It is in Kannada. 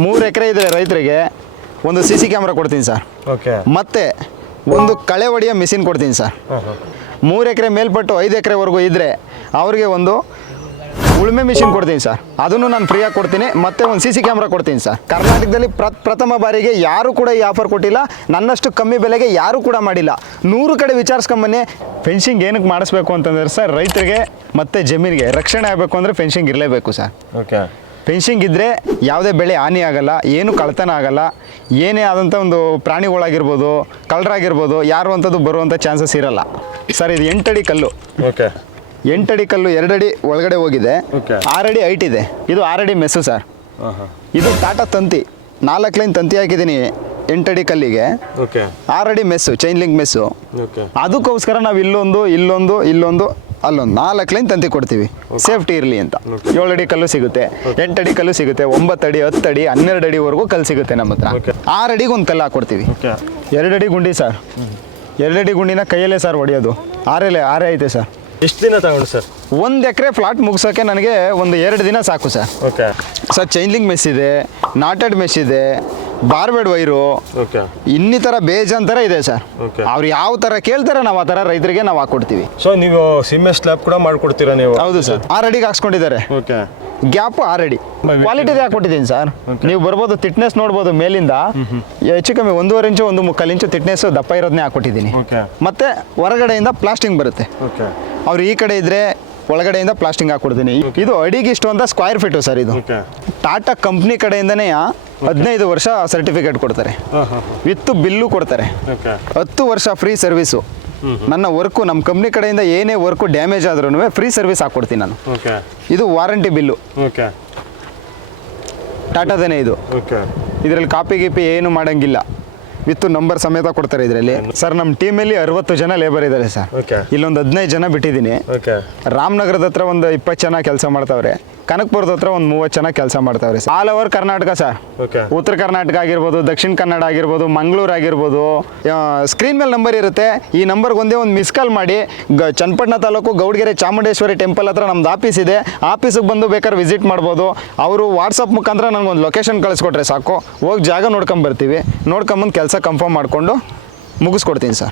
3 ಎಕರೆ ಇದೆ ರೈತರಿಗೆ ಒಂದು CC ಕ್ಯಾಮ್ರಾ ಕೊಡ್ತೀನಿ ಸರ್. ಓಕೆ. ಮತ್ತೆ ಒಂದು ಕಳೆ ಹೊಡೆಯೋ ಮಿಷಿನ್ ಕೊಡ್ತೀನಿ ಸರ್. 3 ಎಕರೆ ಮೇಲ್ಪಟ್ಟು 5 ಎಕರೆವರೆಗೂ ಇದ್ದರೆ ಅವರಿಗೆ ಒಂದು ಉಳುಮೆ ಮಿಷಿನ್ ಕೊಡ್ತೀನಿ ಸರ್. ಅದನ್ನು ನಾನು ಫ್ರೀಯಾಗಿ ಕೊಡ್ತೀನಿ. ಮತ್ತೆ ಒಂದು CC ಕ್ಯಾಮ್ರಾ ಕೊಡ್ತೀನಿ ಸರ್. ಕರ್ನಾಟಕದಲ್ಲಿ ಪ್ರಥಮ ಬಾರಿಗೆ ಯಾರೂ ಕೂಡ ಈ ಆಫರ್ ಕೊಟ್ಟಿಲ್ಲ. ನನ್ನಷ್ಟು ಕಮ್ಮಿ ಬೆಲೆಗೆ ಯಾರೂ ಕೂಡ ಮಾಡಿಲ್ಲ. 100 ಕಡೆ ವಿಚಾರಿಸ್ಕೊಂಬನ್ನಿ. ಫೆನ್ಸಿಂಗ್ ಏನಕ್ಕೆ ಮಾಡಿಸ್ಬೇಕು ಅಂತಂದ್ರೆ ಸರ್, ರೈತರಿಗೆ ಮತ್ತು ಜಮೀನಿಗೆ ರಕ್ಷಣೆ ಆಗಬೇಕು ಅಂದರೆ ಫೆನ್ಸಿಂಗ್ ಇರಲೇಬೇಕು ಸರ್. ಓಕೆ. ಫೆನ್ಸಿಂಗ್ ಇದ್ದರೆ ಯಾವುದೇ ಬೆಳೆ ಹಾನಿ ಆಗಲ್ಲ, ಏನು ಕಳ್ತನ ಆಗಲ್ಲ, ಏನೇ ಆದಂಥ ಒಂದು ಪ್ರಾಣಿಗಳಾಗಿರ್ಬೋದು, ಕಳ್ಳರಾಗಿರ್ಬೋದು, ಯಾರು ಅಂಥದ್ದು ಬರುವಂಥ ಚಾನ್ಸಸ್ ಇರಲ್ಲ ಸರ್. ಇದು 8 ಅಡಿ ಕಲ್ಲು. ಓಕೆ. 8 ಅಡಿ ಕಲ್ಲು 2 ಅಡಿ ಒಳಗಡೆ ಹೋಗಿದೆ. 6 ಅಡಿ ಹೈಟ್ ಇದೆ. ಇದು 6 ಅಡಿ ಮೆಸ್ಸು ಸರ್. ಇದು ಟಾಟಾ ತಂತಿ 4 ಲೈನ್ ತಂತಿ ಹಾಕಿದ್ದೀನಿ 8 ಅಡಿ ಕಲ್ಲಿಗೆ. 6 ಅಡಿ ಮೆಸ್ಸು, ಚೈನ್ ಲಿಂಕ್ ಮೆಸ್ಸು. ಅದಕ್ಕೋಸ್ಕರ ನಾವು ಇಲ್ಲೊಂದು ಅಲ್ಲೊಂದು 4 ಲೈನ್ ತಂತಿ ಕೊಡ್ತೀವಿ, ಸೇಫ್ಟಿ ಇರಲಿ ಅಂತ. 7 ಅಡಿ ಕಲ್ಲು ಸಿಗುತ್ತೆ, 8 ಅಡಿ ಕಲ್ಲು ಸಿಗುತ್ತೆ, 9 ಅಡಿ 10 ಅಡಿ 12 ಅಡಿವರೆಗೂ ಕಲ್ಲು ಸಿಗುತ್ತೆ ನಮ್ಮ ಹತ್ರ. 6 ಅಡಿಗೆ ಒಂದು ಕಲ್ಲು ಹಾಕ್ಕೊಡ್ತೀವಿ. 2 ಅಡಿ ಗುಂಡಿ ಸರ್. 2 ಅಡಿ ಗುಂಡಿನ ಕೈಯಲ್ಲೇ ಸರ್ ಹೊಡೆಯೋದು. ಆರೇ ಐತೆ ಸರ್. ಎಷ್ಟು ದಿನ ತಗೊಂಡು ಸರ್? 1 ಎಕರೆ ಫ್ಲಾಟ್ ಮುಗಿಸೋಕೆ ನನಗೆ ಒಂದು 2 ದಿನ ಸಾಕು sir. Okay sir, chain link mesh ಇದೆ, ನಾಟೆಡ್ ಮೆಸ್ ಇದೆ, ಬಾರ್ಬೆಡ್ ವೈರು, ಇನ್ನಿತರ ಬೇಜಾನ್ ಇದೆ ಸರ್. ಅವ್ರು ಯಾವ ಥರ ಕೇಳ್ತಾರೆ ನಾವು ಆ ಥರ ರೈತರಿಗೆ ನಾವು ಹಾಕ್ಕೊಡ್ತೀವಿ. ಸೊ ನೀವು ಸಿಮೆಂಟ್ ಸ್ಲ್ಯಾಬ್ ಕೂಡ ಮಾಡ್ಕೊಡ್ತೀರಾ ನೀವು? ಹೌದು ಸರ್. 6 ಅಡಿಗೆ ಹಾಕ್ಸ್ಕೊಂಡಿದ್ದಾರೆ. ಓಕೆ. ಗ್ಯಾಪ್ 6 ಅಡಿ. ಕ್ವಾಲಿಟಿದೆ ಹಾಕ್ಕೊಟ್ಟಿದ್ದೀನಿ ಸರ್. ನೀವು ಬರ್ಬೋದು, ತಿಟ್ನೆಸ್ ನೋಡ್ಬೋದು. ಮೇಲಿಂದ ಹೆಚ್ಚು ಕಮ್ಮಿ 1.5 ಇಂಚು 1.25 ಇಂಚು ತಿಟ್ನೆಸ್ ದಪ್ಪ ಇರೋದನ್ನೇ ಹಾಕ್ಕೊಟ್ಟಿದ್ದೀನಿ. ಮತ್ತೆ ಹೊರಗಡೆಯಿಂದ ಪ್ಲಾಸ್ಟಿಂಗ್ ಬರುತ್ತೆ. ಅವ್ರು ಈ ಕಡೆ ಇದ್ರೆ ಒಳಗಡೆಯಿಂದ ಪ್ಲಾಸ್ಟಿಂಗ್ ಹಾಕ್ಕೊಡ್ತೀನಿ. ಇದು ಅಡಿಗೆ ಇಷ್ಟು ಅಂತ ಸ್ಕ್ವೇರ್ ಫೀಟು ಸರ್. ಇದು ಟಾಟಾ ಕಂಪ್ನಿ ಕಡೆಯಿಂದನೇ 15 ವರ್ಷ ಸರ್ಟಿಫಿಕೇಟ್ ಕೊಡ್ತಾರೆ, ವಿತ್ ಬಿಲ್ಲು ಕೊಡ್ತಾರೆ, 10 ವರ್ಷ ಫ್ರೀ ಸರ್ವಿಸು. ನನ್ನ ವರ್ಕು ನಮ್ಮ ಕಂಪ್ನಿ ಕಡೆಯಿಂದ ಏನೇ ವರ್ಕು ಡ್ಯಾಮೇಜ್ ಆದ್ರೂ ಫ್ರೀ ಸರ್ವಿಸ್ ಹಾಕ್ಕೊಡ್ತೀನಿ ನಾನು. ಇದು ವಾರಂಟಿ ಬಿಲ್ಲು, ಟಾಟಾದೇನೆ ಇದು. ಇದರಲ್ಲಿ ಕಾಪಿ ಗೀಪಿ ಏನು ಮಾಡೋಂಗಿಲ್ಲ, ವಿತ್ ನಂಬರ್ ಸಮೇತ ಕೊಡ್ತಾರೆ ಇದರಲ್ಲಿ. ಸರ್, ನಮ್ಮ ಟೀಮಲ್ಲಿ 60 ಜನ ಲೇಬರ್ ಇದ್ದಾರೆ ಸರ್. ಇಲ್ಲೊಂದು 15 ಜನ ಬಿಟ್ಟಿದ್ದೀನಿ. ರಾಮನಗರದ ಹತ್ರ ಒಂದು 20 ಜನ ಕೆಲಸ ಮಾಡ್ತಾವ್ರೆ. ಕನಕಪುರದ ಹತ್ರ ಒಂದು 30 ಜನ ಕೆಲಸ ಮಾಡ್ತಾವ್ರೆ. All over Karnataka sir. ಉತ್ತರ ಕರ್ನಾಟಕ ಆಗಿರ್ಬೋದು, ದಕ್ಷಿಣ ಕನ್ನಡ ಆಗಿರ್ಬೋದು, ಮಂಗಳೂರು ಆಗಿರ್ಬೋದು. ಸ್ಕ್ರೀನ್ ಮೇಲೆ ನಂಬರ್ ಇರುತ್ತೆ. ಈ ನಂಬರ್ಗೆ ಒಂದೇ ಒಂದು ಮಿಸ್ ಕಾಲ್ ಮಾಡಿ. ಚನ್ನಪಟ್ಟಣ ತಾಲೂಕು ಗೌಡಗೆರೆ ಚಾಮುಂಡೇಶ್ವರಿ ಟೆಂಪಲ್ ಹತ್ರ ನಮ್ದು ಆಫೀಸ್ ಇದೆ. ಆಫೀಸಿಗೆ ಬಂದು ಬೇಕಾದ್ರೆ ವಿಸಿಟ್ ಮಾಡ್ಬೋದು. ಅವರು ವಾಟ್ಸಪ್ ಮುಖಾಂತರ ನನಗೊಂದು ಲೊಕೇಶನ್ ಕಳಿಸ್ಕೊಟ್ರೆ ಸಾಕು, ಹೋಗಿ ಜಾಗ ನೋಡ್ಕೊಂಬರ್ತೀವಿ. ನೋಡ್ಕೊಂಬಂದು ಕೆಲಸ ಕನ್ಫರ್ಮ್ ಮಾಡಿಕೊಂಡು ಮುಗಿಸ್ಕೊಡ್ತೀನಿ ಸರ್.